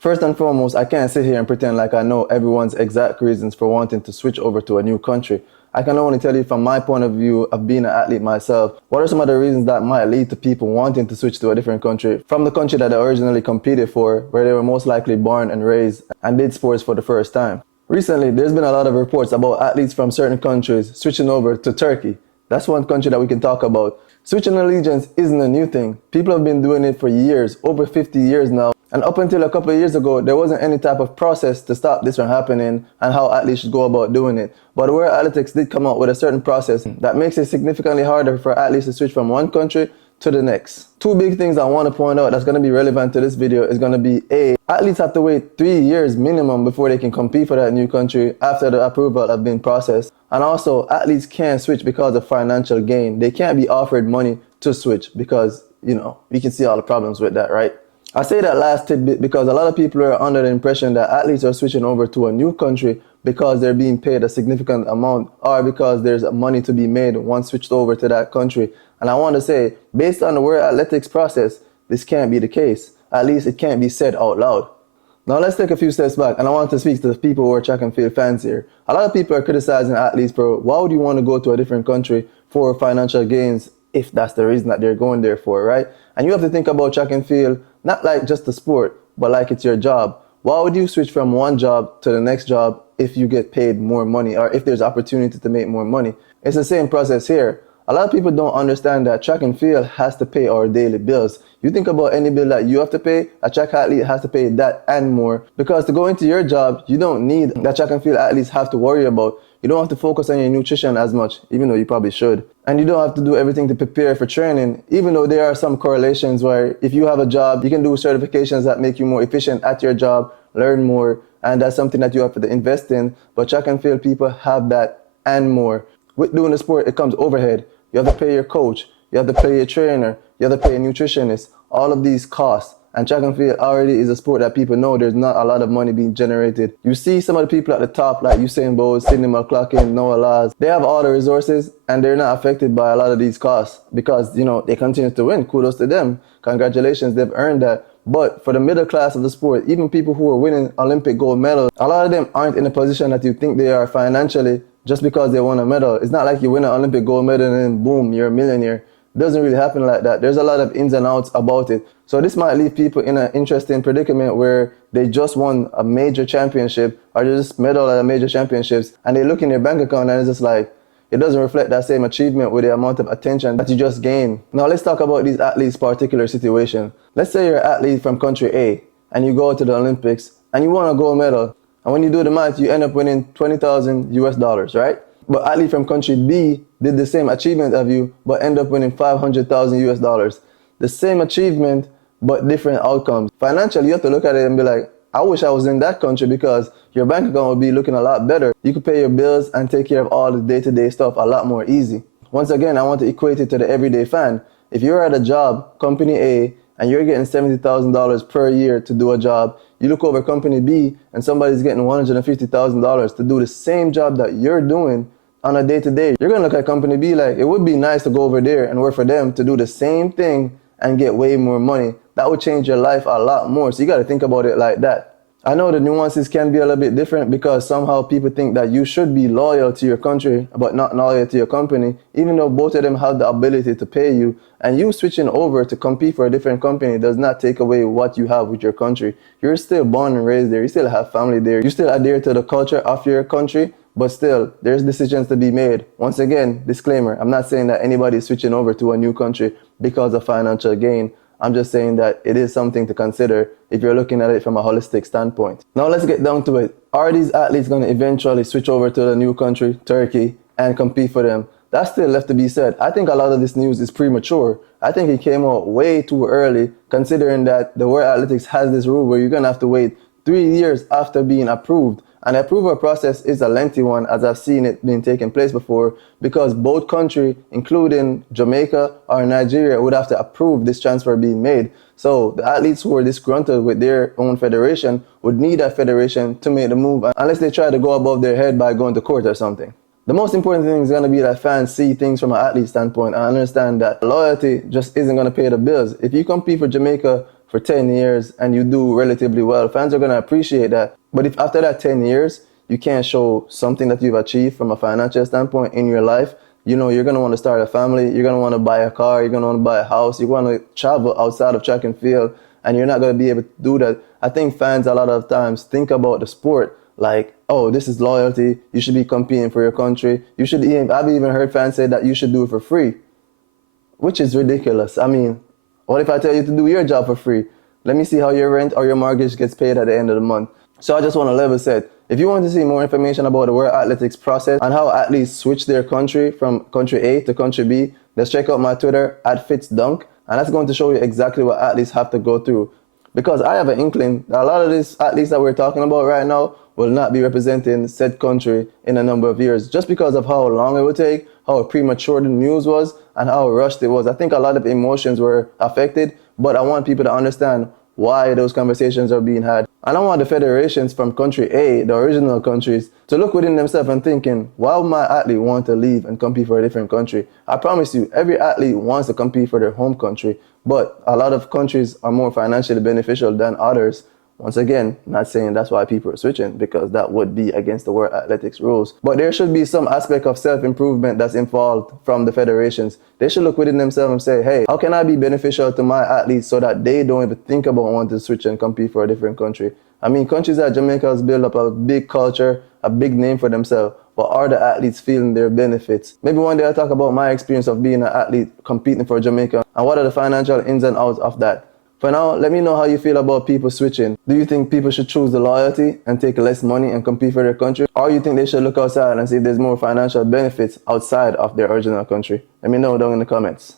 First and foremost, I can't sit here and pretend like I know everyone's exact reasons for wanting to switch over to a new country. I can only tell you from my point of view of being an athlete myself, what are some of the reasons that might lead to people wanting to switch to a different country from the country that they originally competed for, where they were most likely born and raised and did sports for the first time. Recently, there's been a lot of reports about athletes from certain countries switching over to Turkey. That's one country that we can talk about. Switching allegiance isn't a new thing. People have been doing it for years, over 50 years now. And up until a couple of years ago, there wasn't any type of process to stop this from happening and how athletes should go about doing it. But World Athletics did come out with a certain process that makes it significantly harder for athletes to switch from one country to the next. Two big things I want to point out that's going to be relevant to this video is going to be A, athletes have to wait 3 years minimum before they can compete for that new country after the approval have been processed. And also, athletes can't switch because of financial gain. They can't be offered money to switch because, we can see all the problems with that, right? I say that last tidbit because a lot of people are under the impression that athletes are switching over to a new country because they're being paid a significant amount or because there's money to be made once switched over to that country. And I want to say, based on the World Athletics process, this can't be the case. At least it can't be said out loud. Now let's take a few steps back, and I want to speak to the people who are track and field fans here. A lot of people are criticizing athletes for why would you want to go to a different country for financial gains if that's the reason that they're going there for, right? And you have to think about track and field not like just a sport, but like it's your job. Why would you switch from one job to the next job if you get paid more money or if there's opportunity to make more money? It's the same process here. A lot of people don't understand that track and field has to pay our daily bills. You think about any bill that you have to pay, a track athlete has to pay that and more. Because to go into your job, you don't need that track and field athletes have to worry about. You don't have to focus on your nutrition as much, even though you probably should. And you don't have to do everything to prepare for training, even though there are some correlations where if you have a job, you can do certifications that make you more efficient at your job, learn more, and that's something that you have to invest in. But track and field people have that and more. With doing the sport, it comes overhead. You have to pay your coach, you have to pay your trainer, you have to pay a nutritionist, all of these costs. And track and field already is a sport that people know there's not a lot of money being generated. You see some of the people at the top like Usain Bolt, Sidney McLaughlin, Noah Lyles, they have all the resources and they're not affected by a lot of these costs because, they continue to win. Kudos to them. Congratulations, they've earned that. But for the middle class of the sport, even people who are winning Olympic gold medals, a lot of them aren't in a position that you think they are financially just because they won a medal. It's not like you win an Olympic gold medal and then boom, you're a millionaire. It doesn't really happen like that. There's a lot of ins and outs about it. So this might leave people in an interesting predicament where they just won a major championship or they just medal at major championships and they look in their bank account and it's just like, it doesn't reflect that same achievement with the amount of attention that you just gained. Now let's talk about these athletes' particular situation. Let's say you're an athlete from country A and you go to the Olympics and you won a gold medal. And when you do the math, you end up winning $20,000 US, right? But athlete from country B did the same achievement of you, but end up winning $500,000 US. The same achievement, but different outcomes. Financially, you have to look at it and be like, I wish I was in that country because your bank account would be looking a lot better. You could pay your bills and take care of all the day-to-day stuff a lot more easy. Once again, I want to equate it to the everyday fan. If you're at a job, company A, and you're getting $70,000 per year to do a job, you look over company B and somebody's getting $150,000 to do the same job that you're doing on a day-to-day. You're going to look at company B like, it would be nice to go over there and work for them to do the same thing and get way more money. That would change your life a lot more. So you got to think about it like that. I know the nuances can be a little bit different because somehow people think that you should be loyal to your country but not loyal to your company, even though both of them have the ability to pay you. And you switching over to compete for a different company does not take away what you have with your country. You're still born and raised there. You still have family there. You still adhere to the culture of your country, but still, there's decisions to be made. Once again, disclaimer, I'm not saying that anybody is switching over to a new country because of financial gain. I'm just saying that it is something to consider if you're looking at it from a holistic standpoint. Now let's get down to it. Are these athletes going to eventually switch over to the new country, Turkey, and compete for them? That's still left to be said. I think a lot of this news is premature. I think it came out way too early, considering that the World Athletics has this rule where you're going to have to wait 3 years after being approved. And the approval process is a lengthy one, as I've seen it being taking place before, because both countries, including Jamaica or Nigeria, would have to approve this transfer being made. So the athletes who are disgruntled with their own federation would need that federation to make the move, unless they try to go above their head by going to court or something. The most important thing is going to be that fans see things from an athlete standpoint and understand that loyalty just isn't going to pay the bills. If you compete for Jamaica for 10 years and you do relatively well, fans are going to appreciate that. But if after that 10 years, you can't show something that you've achieved from a financial standpoint in your life, you know, you're going to want to start a family, you're going to want to buy a car, you're going to want to buy a house, you want to travel outside of track and field, and you're not going to be able to do that. I think fans a lot of times think about the sport like, oh, this is loyalty, you should be competing for your country. I've even heard fans say that you should do it for free, which is ridiculous. I mean, what if I tell you to do your job for free? Let me see how your rent or your mortgage gets paid at the end of the month. So I just want to level set. If you want to see more information about the World Athletics process and how athletes switch their country from country A to country B, let's check out my Twitter @FitzDunk, and that's going to show you exactly what athletes have to go through. Because I have an inkling that a lot of these athletes that we're talking about right now will not be representing said country in a number of years, just because of how long it would take, how premature the news was, and how rushed it was. I think a lot of emotions were affected, but I want people to understand why those conversations are being had. And I want the federations from country A, the original countries, to look within themselves and thinking, why would my athlete want to leave and compete for a different country? I promise you, every athlete wants to compete for their home country, but a lot of countries are more financially beneficial than others. Once again, not saying that's why people are switching, because that would be against the World Athletics rules. But there should be some aspect of self-improvement that's involved from the federations. They should look within themselves and say, hey, how can I be beneficial to my athletes so that they don't even think about wanting to switch and compete for a different country? I mean, countries like Jamaica has built up a big culture, a big name for themselves. But are the athletes feeling their benefits? Maybe one day I'll talk about my experience of being an athlete competing for Jamaica and what are the financial ins and outs of that. For now, let me know how you feel about people switching. Do you think people should choose the loyalty and take less money and compete for their country? Or you think they should look outside and see if there's more financial benefits outside of their original country? Let me know down in the comments.